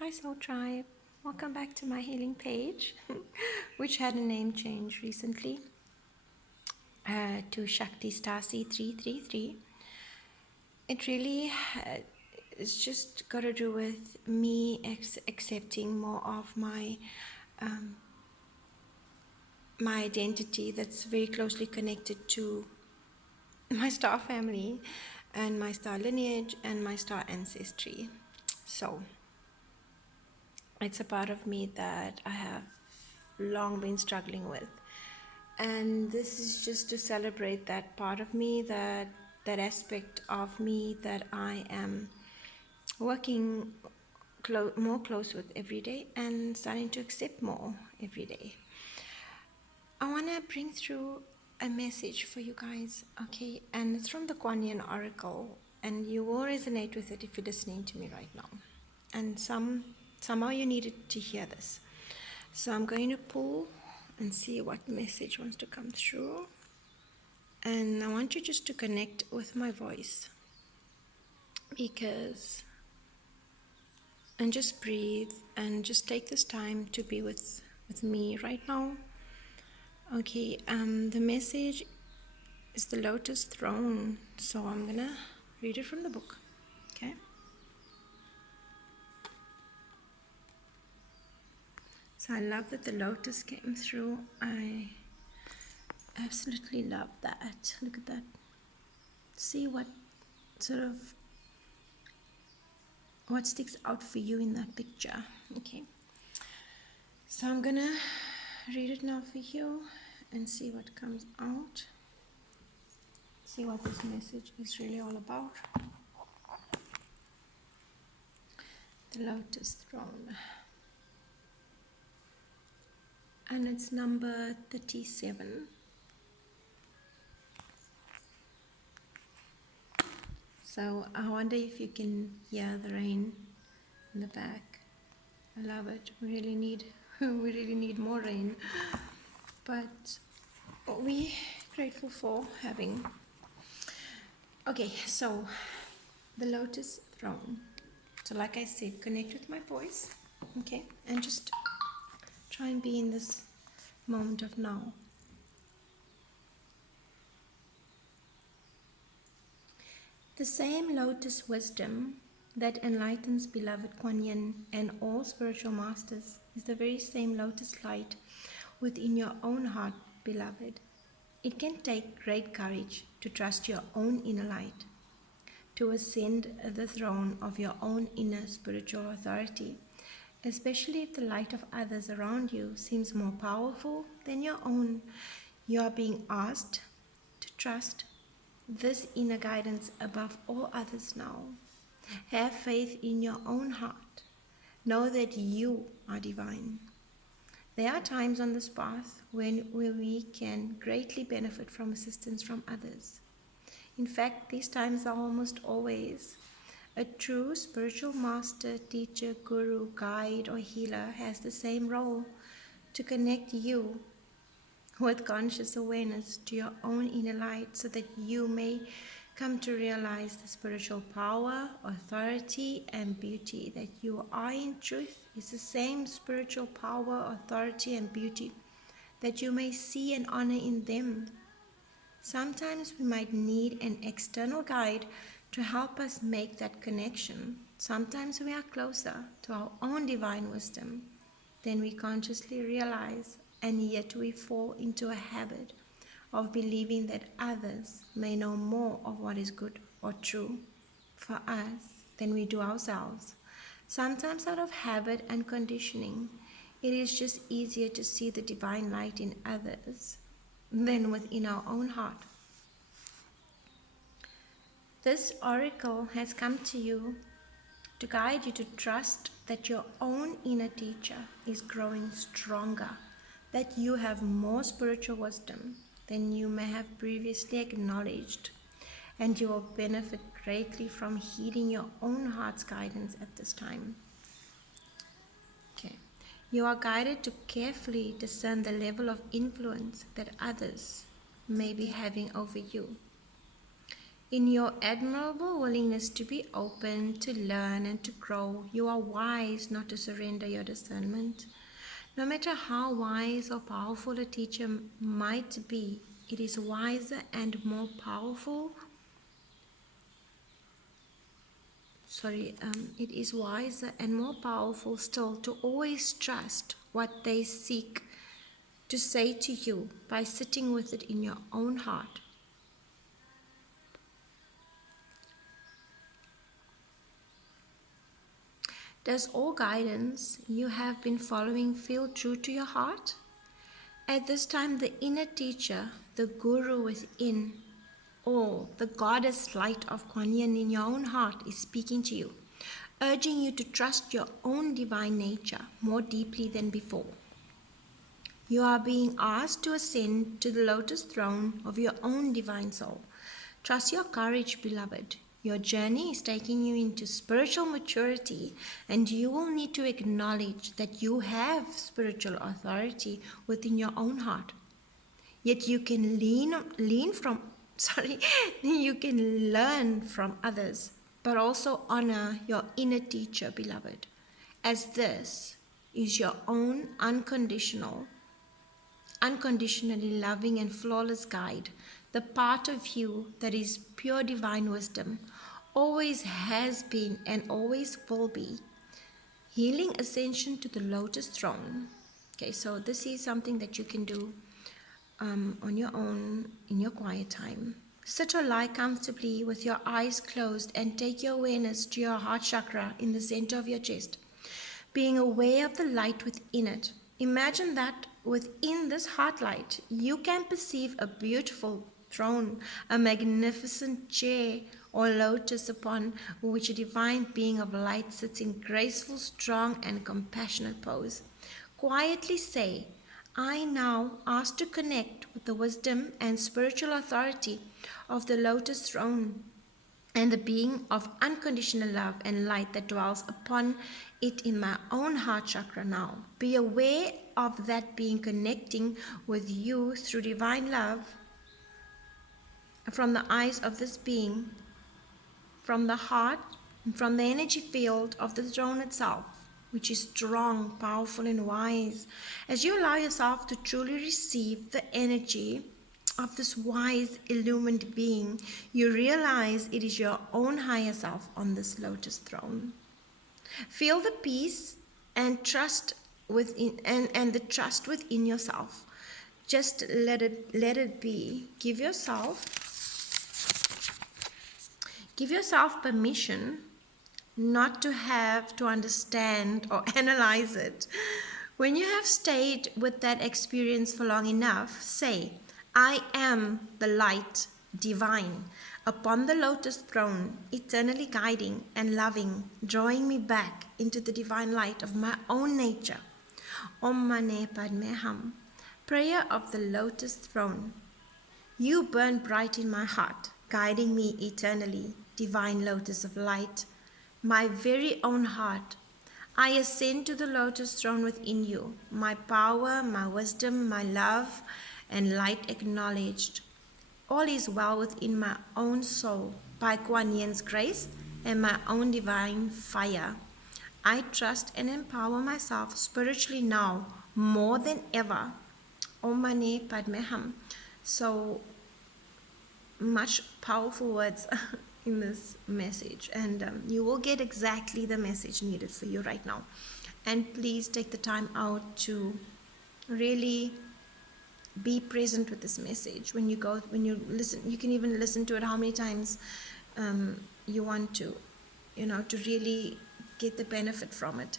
Hi Soul Tribe, welcome back to my healing page, which had a name change recently to Shakti Stasi 333. It really it's just got to do with me accepting more of um, my identity that's very closely connected to my star family and my star lineage and my star ancestry. So it's a part of me that I have long been struggling with. And this is just to celebrate that part of me, that aspect of me that I am working more close with every day and starting to accept more every day. I want to bring through a message for you guys, okay? And it's from the Kuan Yin Oracle, and you will resonate with it if you're listening to me right now. And somehow you needed to hear this. So I'm going to pull and see what message wants to come through. And I want you just to connect with my voice and just breathe and just take this time to be with me right now. Okay, the message is the Lotus Throne. So I'm gonna read it from the book. Okay. So I love that the lotus came through. I absolutely love that. Look at that. See what sticks out for you in that picture. Okay. So I'm gonna read it now for you and see what comes out. See what this message is really all about. The Lotus Throne. And it's number 37. So I wonder if you can hear the rain in the back. I love it. We really need more rain. But we're grateful for having. Okay, so the Lotus Throne. So like I said, connect with my voice, okay? And just try and be in this moment of now. The same lotus wisdom that enlightens beloved Kuan Yin and all spiritual masters is the very same lotus light within your own heart, beloved. It can take great courage to trust your own inner light, to ascend the throne of your own inner spiritual authority, especially if the light of others around you seems more powerful than your own. You are being asked to trust this inner guidance above all others now. Have faith in your own heart. Know that you are divine. There are times on this path where we can greatly benefit from assistance from others. In fact, these times are almost always. A true spiritual master, teacher, guru, guide, or healer has the same role to connect you with conscious awareness to your own inner light so that you may come to realize the spiritual power, authority, and beauty that you are in truth is the same spiritual power, authority, and beauty that you may see and honor in them. Sometimes we might need an external guide to help us make that connection. Sometimes we are closer to our own divine wisdom than we consciously realize, and yet we fall into a habit of believing that others may know more of what is good or true for us than we do ourselves. Sometimes out of habit and conditioning, it is just easier to see the divine light in others than within our own heart. This oracle has come to you to guide you to trust that your own inner teacher is growing stronger, that you have more spiritual wisdom than you may have previously acknowledged, and you will benefit greatly from heeding your own heart's guidance at this time. Okay. You are guided to carefully discern the level of influence that others may be having over you. In your admirable willingness to be open, to learn, and to grow, you are wise not to surrender your discernment. No matter how wise or powerful a teacher might be, it is wiser and more powerful. It is wiser and more powerful still to always trust what they seek to say to you by sitting with it in your own heart. Does all guidance you have been following feel true to your heart? At this time, the inner teacher, the guru within, or the goddess light of Kuan Yin in your own heart is speaking to you, urging you to trust your own divine nature more deeply than before. You are being asked to ascend to the lotus throne of your own divine soul. Trust your courage, beloved. Your journey is taking you into spiritual maturity, and you will need to acknowledge that you have spiritual authority within your own heart. Yet you can you can learn from others, but also honor your inner teacher, beloved, as this is your own unconditionally loving and flawless guide, the part of you that is pure divine wisdom, always has been and always will be. Healing ascension to the lotus throne. Okay, so this is something that you can do on your own in your quiet time. Sit or lie comfortably with your eyes closed and take your awareness to your heart chakra in the center of your chest, being aware of the light within it. Imagine that within this heart light, you can perceive a beautiful throne, a magnificent chair or lotus upon which a divine being of light sits in graceful, strong, and compassionate pose. Quietly say, I now ask to connect with the wisdom and spiritual authority of the lotus throne and the being of unconditional love and light that dwells upon it in my own heart chakra now. Be aware of that being connecting with you through divine love from the eyes of this being, from the heart, and from the energy field of the throne itself, which is strong, powerful, and wise. As you allow yourself to truly receive the energy of this wise, illumined being, you realize it is your own higher self on this lotus throne. Feel the peace and trust within and the trust within yourself. Just let it be. Give yourself permission not to have to understand or analyze it. When you have stayed with that experience for long enough, say, I am the light divine upon the lotus throne, eternally guiding and loving, drawing me back into the divine light of my own nature. Om Mane Padme Hum. Prayer of the lotus throne. You burn bright in my heart, guiding me eternally, divine lotus of light, my very own heart. I ascend to the lotus throne within you, my power, my wisdom, my love, and light acknowledged. All is well within my own soul by Kuan Yin's grace and my own divine fire. I trust and empower myself spiritually now more than ever. Om Mane Padme Hum. So much powerful words in this message, and you will get exactly the message needed for you right now. And please take the time out to really be present with this message. When you listen, you can even listen to it how many times you want to, to really get the benefit from it.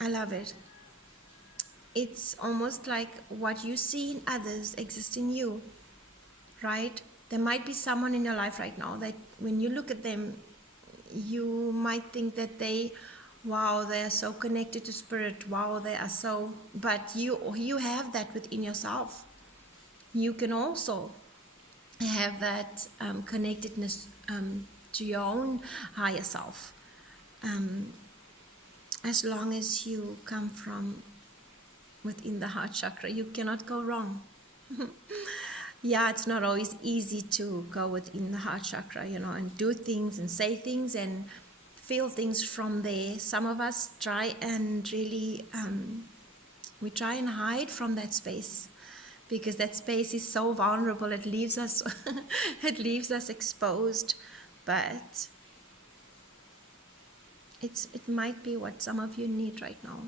I love it. It's almost like what you see in others exists in you, right? There might be someone in your life right now that when you look at them, you might think that they are so connected to spirit. Wow, they are so, but you have that within yourself. You can also have that connectedness to your own higher self, as long as you come from within the heart chakra. You cannot go wrong. yeah, it's not always easy to go within the heart chakra, and do things and say things and feel things from there. Some of us try and really, we try and hide from that space because that space is so vulnerable. It leaves us, it leaves us exposed. But it might be what some of you need right now.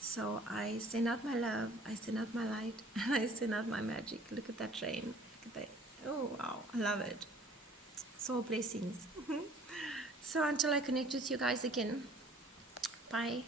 So I send out my love, I send out my light, and I send out my magic. Look at that rain. Look at that. Oh, wow. I love it. So blessings. So until I connect with you guys again, bye.